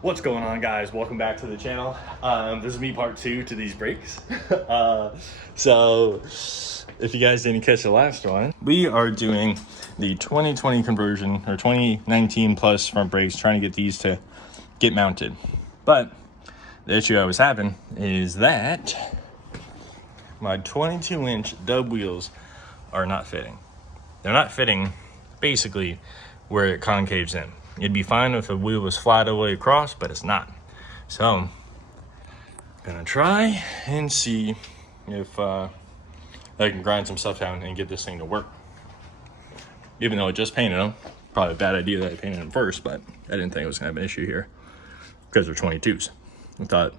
What's going on, guys? Welcome back to the channel. This is me part 2 to these brakes. So if you guys didn't catch the last one, we are doing the 2020 conversion or 2019 plus front brakes, trying to get these to get mounted. But the issue I was having is that my 22-inch dub wheels are not fitting. They're not fitting basically where it concaves in. It'd be fine if the wheel was flat all the way across, but it's not. So I'm gonna try and see if I can grind some stuff down and get this thing to work. Even though I just painted them, probably a bad idea that I painted them first, but I didn't think I was gonna have an issue here because they're 22s. I thought,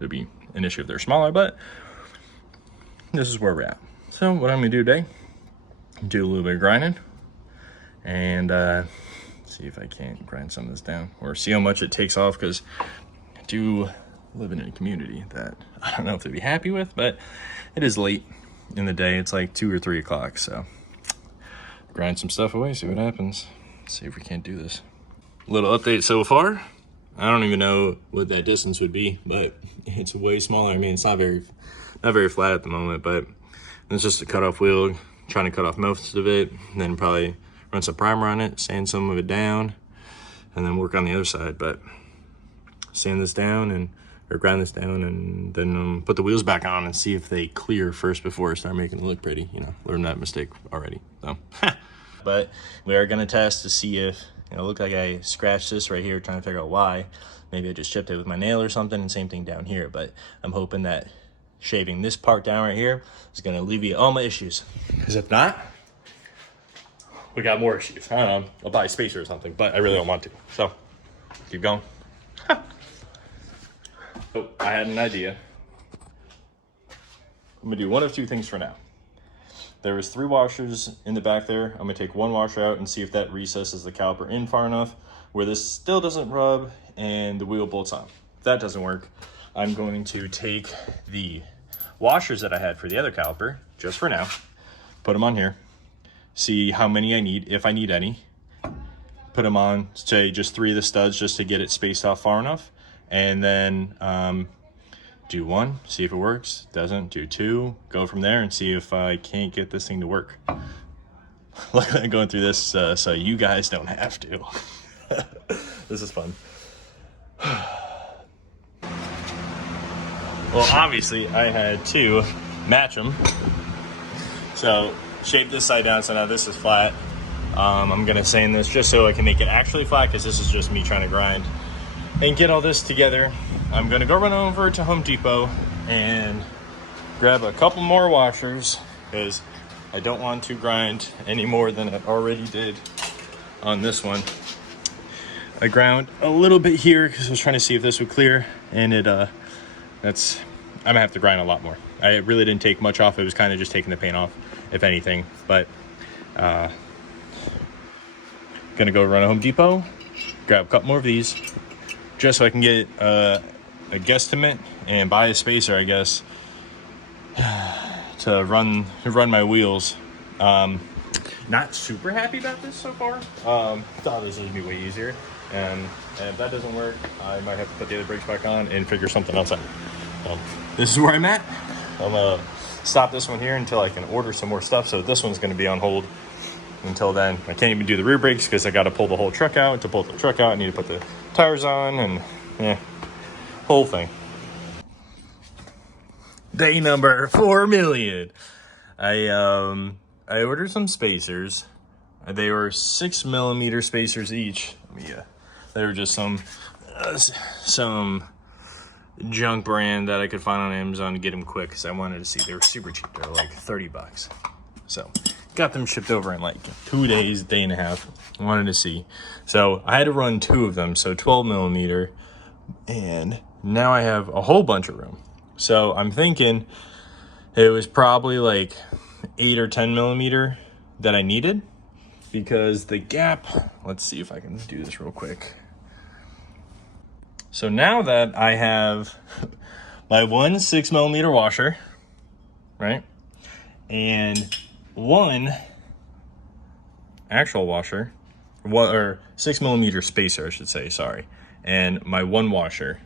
there'd be an issue if they're smaller, but this is where we're at. So what I'm gonna do today, do a little bit of grinding and see if I can't grind some of this down or see how much it takes off, because I do live in a community that I don't know if they'd be happy with, but it is late in the day. It's like 2 or 3 o'clock, so grind some stuff away, see what happens. See if we can't do this. Little update so far. I don't even know what that distance would be, but it's way smaller. I mean, it's not very flat at the moment, but it's just a cutoff wheel, trying to cut off most of it, and then probably run some primer on it, sand some of it down, and then work on the other side. But sand this down or grind this down, and then put the wheels back on and see if they clear first before I start making it look pretty. Learned that mistake already. So, but we are gonna test to see if it looked like I scratched this right here, trying to figure out why. Maybe I just chipped it with my nail or something, and same thing down here. But I'm hoping that shaving this part down right here is gonna alleviate all my issues. Because if not, we got more issues. I don't know, I'll buy a spacer or something, but I really don't want to. So, keep going. Oh, I had an idea. I'm gonna do one of 2 things for now. There was 3 washers in the back there. I'm gonna take one washer out and see if that recesses the caliper in far enough where this still doesn't rub and the wheel bolts on. If that doesn't work, I'm going to take the washers that I had for the other caliper, just for now, put them on here, see how many I need, if I need any, put them on, say just 3 of the studs just to get it spaced out far enough, and then do 1, see if it works. Doesn't, do 2, go from there and see if I can't get this thing to work. Luckily I'm going through this so you guys don't have to. This is fun. Well, obviously I had to match them. So shape this side down so now this is flat. I'm gonna sand this just so I can make it actually flat, because this is just me trying to grind and get all this together. I'm gonna go run over to Home Depot and grab a couple more washers, because I don't want to grind any more than I already did on this one. I ground a little bit here because I was trying to see if this would clear, and I'm gonna have to grind a lot more. I really didn't take much off. It was kind of just taking the paint off, if anything. But gonna go run to Home Depot, grab a couple more of these, just so I can get a guesstimate and buy a spacer, I guess, to run my wheels. Not super happy about this so far. Thought this would be way easier, and if that doesn't work, I might have to put the other brakes back on and figure something else out. This is where I'm at. I'm gonna stop this one here until I can order some more stuff. So this one's gonna be on hold until then. I can't even do the rear brakes because I got to pull the whole truck out. To pull the truck out, I need to put the tires on, and whole thing. Day number 4 million. I ordered some spacers. They were 6mm spacers each. They were just some junk brand that I could find on Amazon to get them quick, because I wanted to see. They were super cheap. They were like 30 bucks. So got them shipped over in like 2 days, day and a half. I wanted to see. So I had to run 2 of them, so 12mm, and now I have a whole bunch of room. So I'm thinking it was probably like 8 or 10mm that I needed, because the gap, let's see if I can do this real quick. So now that I have my one 6mm washer, right, and one actual washer, or 6mm spacer, I should say, sorry, and my one washer.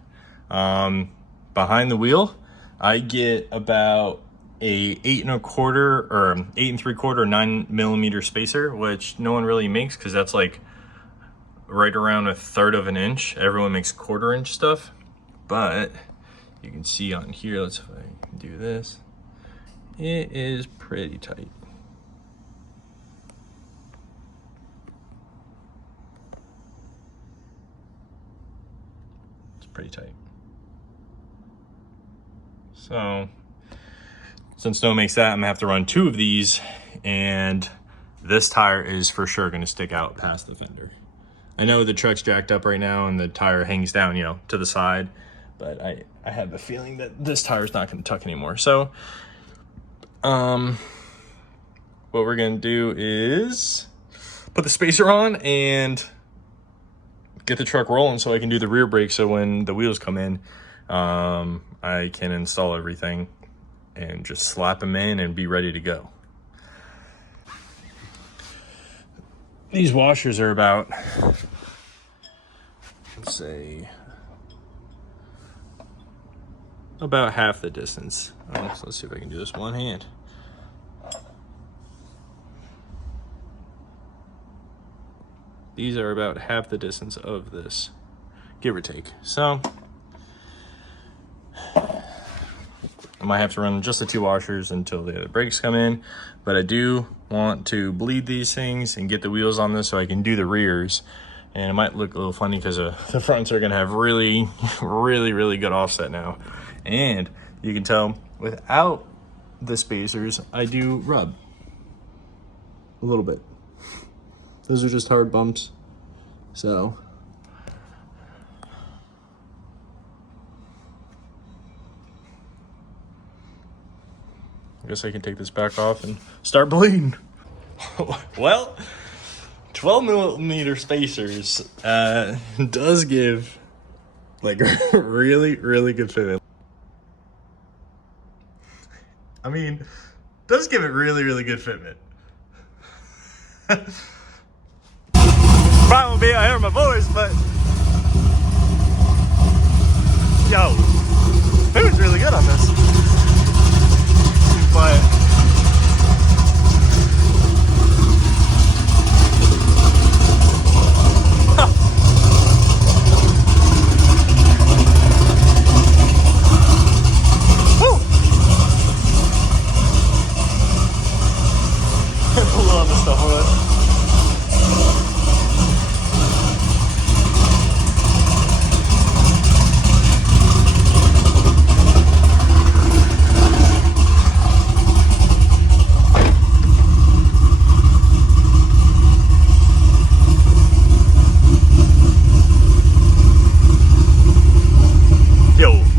Behind the wheel, I get about a 8 1/4 or 8 3/4 9mm spacer, which no one really makes because that's like right around 1/3 of an inch. Everyone makes 1/4 inch stuff, but you can see on here, let's see if I can do this. It is pretty tight. It's pretty tight. So since no one makes that, I'm gonna have to run 2 of these, and this tire is for sure gonna stick out past the fender. I know the truck's jacked up right now and the tire hangs down, you know, to the side, but I have a feeling that this tire's not gonna tuck anymore. So, what we're gonna do is put the spacer on and get the truck rolling so I can do the rear brake, so when the wheels come in, I can install everything and just slap them in and be ready to go. These washers are about, let's say, about half the distance. So let's see if I can do this one hand. These are about half the distance of this, give or take. So I might have to run just the 2 washers until the other brakes come in, but I do want to bleed these things and get the wheels on this so I can do the rears. And it might look a little funny because the fronts are gonna have really good offset now. And you can tell without the spacers, I do rub a little bit. Those are just hard bumps, so. I guess I can take this back off and start bleeding. Well, 12mm spacers does give like really good fitment. I mean, does give it really good fitment. Probably won't be able to hear my voice, but yo, fitment's really good on this. But I love this stuff with it.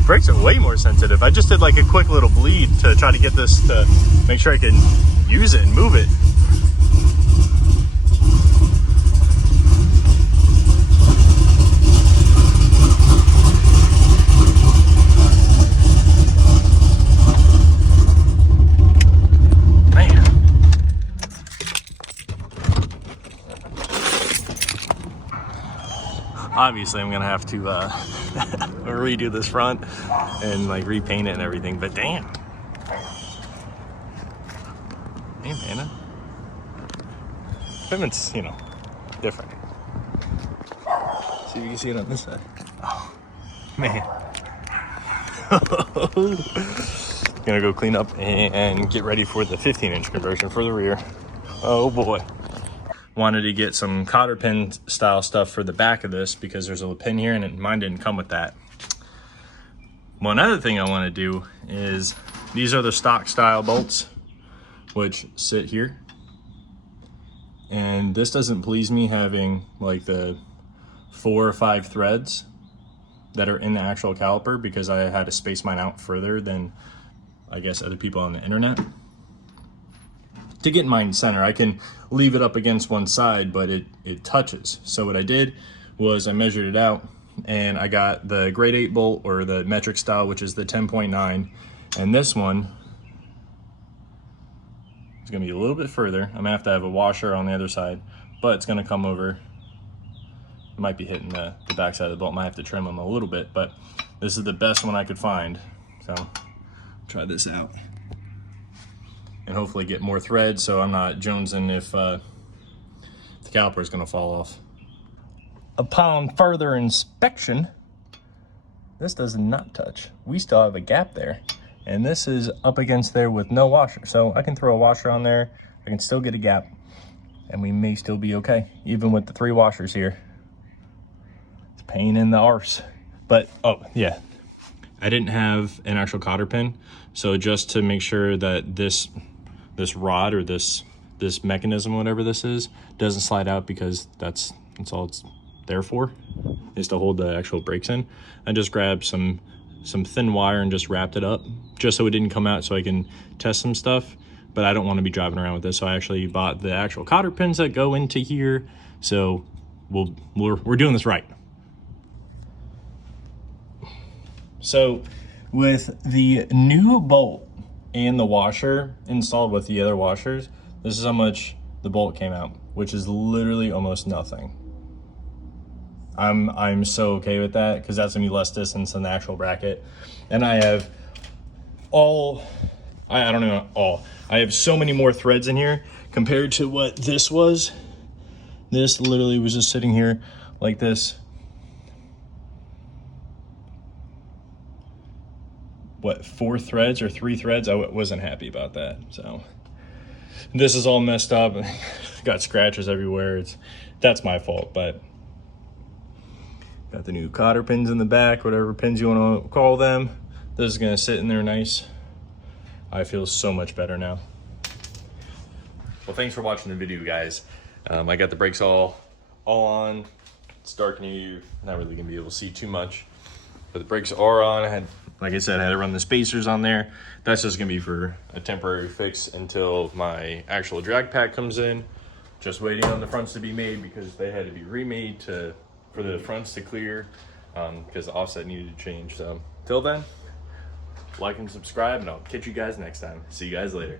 Brakes are way more sensitive. I just did like a quick little bleed to try to get this to make sure I can use it and move it. Man. Obviously, I'm gonna have to redo this front and like repaint it and everything, but damn. Hey man, fitment's, you know, different. See if you can see it on this side. Oh man. Gonna go clean up and get ready for the 15-inch conversion for the rear. Oh boy. Wanted to get some cotter pin style stuff for the back of this because there's a little pin here and mine didn't come with that. One other thing I want to do is, these are the stock style bolts which sit here, and this doesn't please me having like the 4 or 5 threads that are in the actual caliper because I had to space mine out further than I guess other people on the internet. To get mine center, I can leave it up against one side, but it touches. So what I did was I measured it out, and I got the grade 8 bolt, or the metric style, which is the 10.9, and this one is gonna be a little bit further. I'm gonna have to have a washer on the other side, but it's gonna come over might be hitting the backside of the bolt. Might have to trim them a little bit, but this is the best one I could find. So try this out. And hopefully get more thread so I'm not jonesing if the caliper is going to fall off. Upon further inspection, this does not touch. We still have a gap there. And this is up against there with no washer. So I can throw a washer on there. I can still get a gap. And we may still be okay, even with the 3 washers here. It's a pain in the arse. But, oh, yeah. I didn't have an actual cotter pin. So just to make sure that this rod or this mechanism, whatever this is, doesn't slide out, because that's all it's there for, is to hold the actual brakes in. I just grabbed some thin wire and just wrapped it up just so it didn't come out, so I can test some stuff. But I don't want to be driving around with this, so I actually bought the actual cotter pins that go into here. So we're doing this right. So with the new bolt and the washer installed with the other washers, this is how much the bolt came out, which is literally almost nothing. I'm so okay with that, because that's gonna be less distance than the actual bracket. And I have I don't know all. I have so many more threads in here compared to what this was. This literally was just sitting here like this. What, 4 threads or 3 threads? I wasn't happy about that. So this is all messed up. Got scratches everywhere. That's my fault, but got the new cotter pins in the back, whatever pins you want to call them. This is gonna sit in there nice. I feel so much better now. Well, thanks for watching the video, guys. I got the brakes all on. It's dark and you're not really gonna be able to see too much, but the brakes are on. I had, like I said, I had to run the spacers on there. That's just gonna be for a temporary fix until my actual drag pack comes in. Just waiting on the fronts to be made, because they had to be remade for the fronts to clear, because the offset needed to change. So till then, like and subscribe, and I'll catch you guys next time. See you guys later.